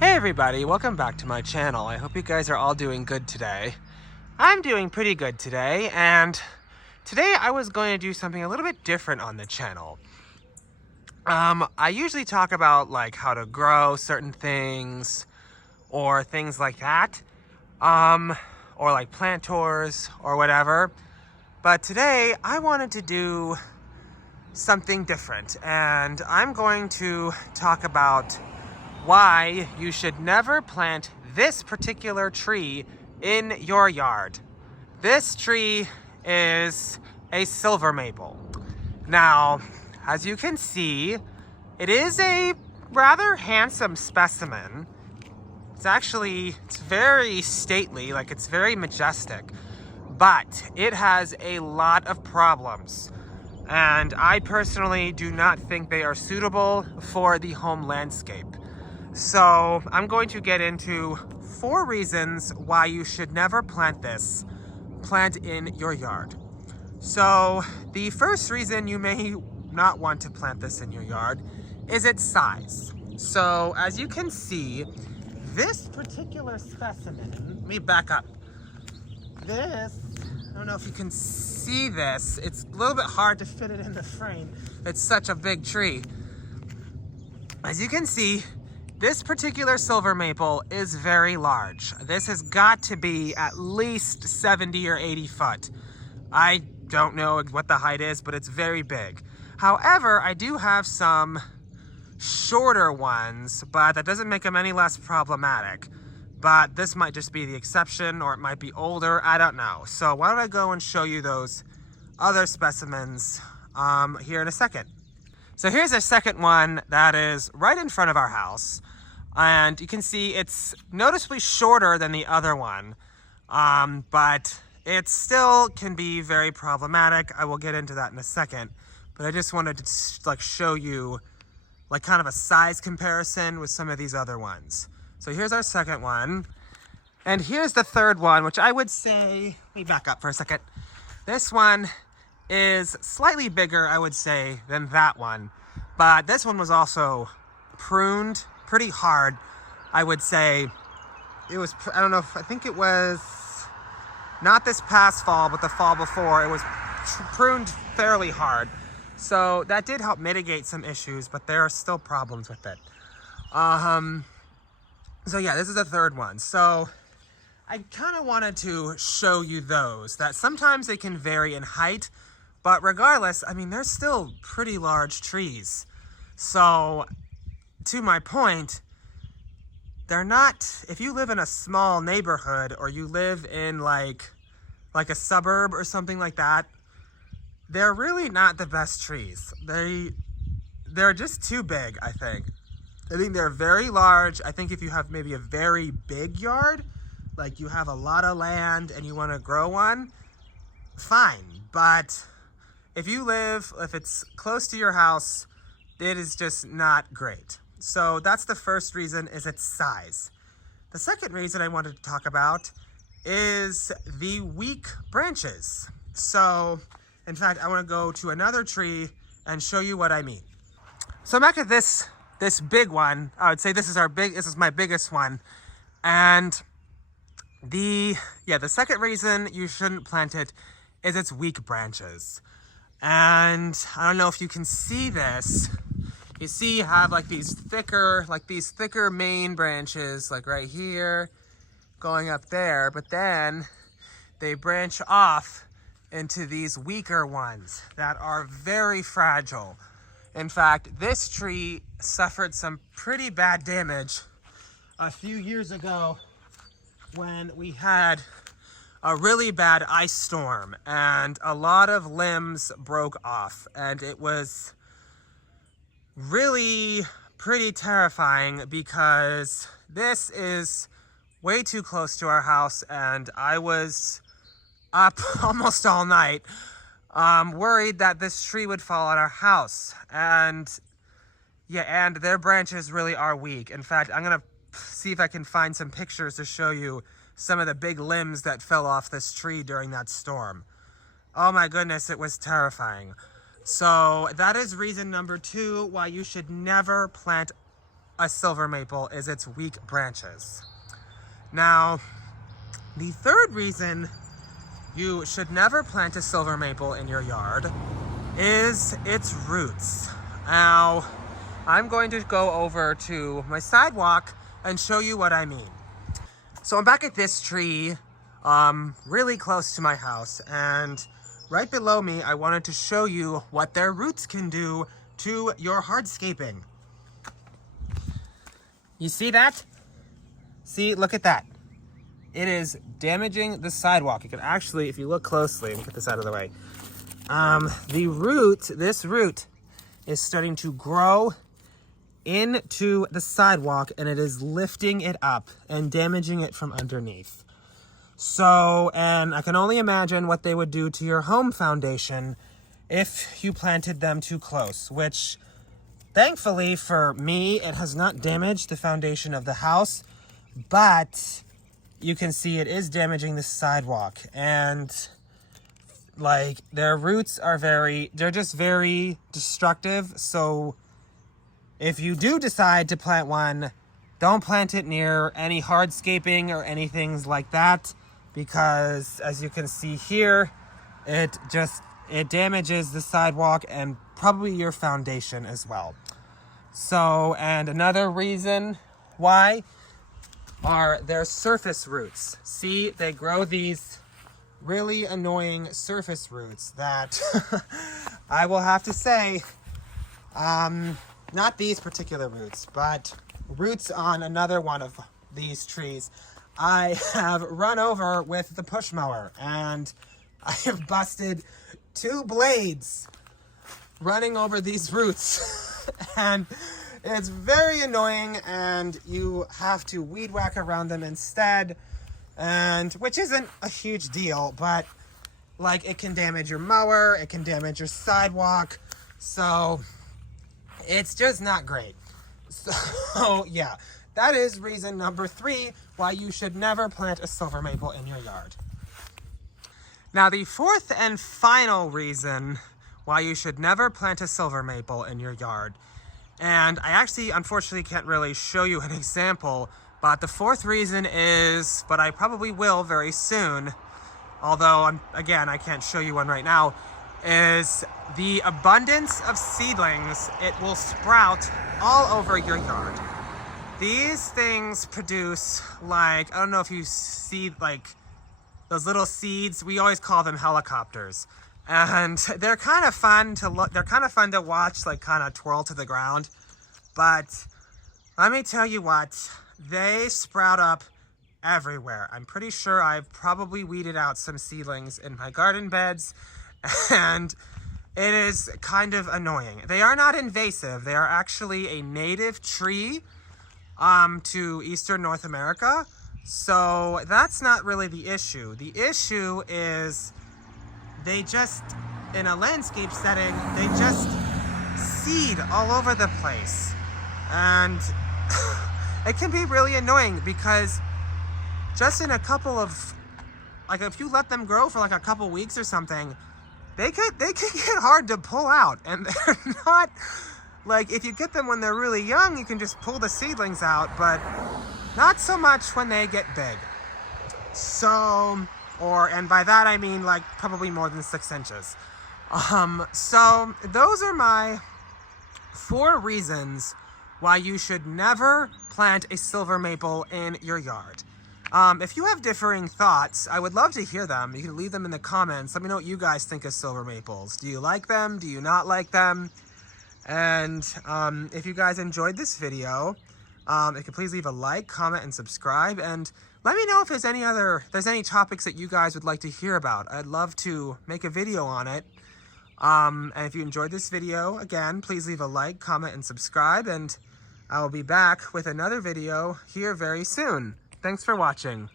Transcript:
Hey everybody, welcome back to my channel. I hope you guys are all doing good today. I'm doing pretty good today, and today I was going to do something a little bit different on the channel. I usually talk about like how to grow certain things or things like that, or like plant tours or whatever. But today I wanted to do something different, and I'm going to talk about why you should never plant this particular tree in your yard. This tree is a silver maple. Now, as you can see, it is a rather handsome specimen. It's very stately, like it's very majestic, but it has a lot of problems. And I personally do not think they are suitable for the home landscape. So I'm going to get into 4 reasons why you should never plant in your yard. So the first reason you may not want to plant this in your yard is its size. So as you can see, this particular specimen, let me back up. I don't know if you can see this. It's a little bit hard to fit it in the frame. It's such a big tree. As you can see, this particular silver maple is very large. This has got to be at least 70 or 80 foot. I don't know what the height is, but it's very big. However, I do have some shorter ones, but that doesn't make them any less problematic. But this might just be the exception, or it might be older, I don't know. So why don't I go and show you those other specimens here in a second. So here's a second one that is right in front of our house. And you can see it's noticeably shorter than the other one, but it still can be very problematic. I will get into that in a second, but I just wanted to show you like kind of a size comparison with some of these other ones. So here's our second one, and here's the third one, which I would say, let me back up for a second. This one is slightly bigger, I would say, than that one, but this one was also pruned pretty hard. I would say it was, I think it was not this past fall, but the fall before, it was pruned fairly hard. So that did help mitigate some issues, but there are still problems with it. So yeah, this is the third one. So I kind of wanted to show you those, that sometimes they can vary in height, but regardless, I mean, they're still pretty large trees. So to my point, they're not, if you live in a small neighborhood or you live in like a suburb or something like that, they're really not the best trees. They're just too big, I think. I think they're very large. I think if you have maybe a very big yard, like you have a lot of land and you want to grow one, fine. But if it's close to your house, it is just not great. So that's the first reason, is its size. The second reason I wanted to talk about is the weak branches. So in fact, I want to go to another tree and show you what I mean. So back at this big one, I would say this is my biggest one. And the second reason you shouldn't plant it is its weak branches. And I don't know if you can see this. You see, you have like these thicker main branches, like right here, going up there, but then they branch off into these weaker ones that are very fragile. In fact, this tree suffered some pretty bad damage a few years ago when we had a really bad ice storm and a lot of limbs broke off, and it was really pretty terrifying because this is way too close to our house, and I was up almost all night worried that this tree would fall on our house. And their branches really are weak. In fact, I'm gonna see if I can find some pictures to show you some of the big limbs that fell off this tree during that storm. Oh my goodness, it was terrifying. So that is reason number 2 why you should never plant a silver maple is its weak branches. Now, the third reason you should never plant a silver maple in your yard is its roots. Now, I'm going to go over to my sidewalk and show you what I mean. So I'm back at this tree, really close to my house, and right below me, I wanted to show you what their roots can do to your hardscaping. You see that? See, look at that. It is damaging the sidewalk. You can actually, if you look closely, let me get this out of the way. This root is starting to grow into the sidewalk, and it is lifting it up and damaging it from underneath. So, and I can only imagine what they would do to your home foundation if you planted them too close, which thankfully for me, it has not damaged the foundation of the house, but you can see it is damaging the sidewalk. And like, their roots are they're just very destructive. So if you do decide to plant one, don't plant it near any hardscaping or anything like that, because as you can see here, it damages the sidewalk and probably your foundation as well. So, and another reason why are their surface roots. See, they grow these really annoying surface roots that I will have to say, not these particular roots, but roots on another one of these trees, I have run over with the push mower, and I have busted 2 blades running over these roots. And it's very annoying, and you have to weed whack around them instead, and which isn't a huge deal, but like, it can damage your mower, it can damage your sidewalk, so it's just not great. So yeah, that is reason number 3 why you should never plant a silver maple in your yard. Now, the 4th and final reason why you should never plant a silver maple in your yard, and I actually unfortunately can't really show you an example, but the 4th reason is, but I probably will very soon, although again, I can't show you one right now, is the abundance of seedlings. It will sprout all over your yard. These things produce, like, I don't know if you see, like, those little seeds. We always call them helicopters. And they're kind of fun to look, they're kind of fun to watch, like, kind of twirl to the ground. But let me tell you what, they sprout up everywhere. I'm pretty sure I've probably weeded out some seedlings in my garden beds, and it is kind of annoying. They are not invasive. They are actually a native tree to Eastern North America. So that's not really the issue. The issue is they just, in a landscape setting, they just seed all over the place. And it can be really annoying because just in a couple of, like, if you let them grow for like a couple weeks or something, they can get hard to pull out. And they're not, like, if you get them when they're really young, you can just pull the seedlings out, but not so much when they get big. So, and by that I mean like probably more than 6 inches. So those are my 4 reasons why you should never plant a silver maple in your yard. If you have differing thoughts, I would love to hear them. You can leave them in the comments. Let me know what you guys think of silver maples. Do you like them? Do you not like them? And if you guys enjoyed this video, if you could please leave a like, comment, and subscribe. And let me know if there's any topics that you guys would like to hear about. I'd love to make a video on it. And if you enjoyed this video, again, please leave a like, comment, and subscribe. And I will be back with another video here very soon. Thanks for watching.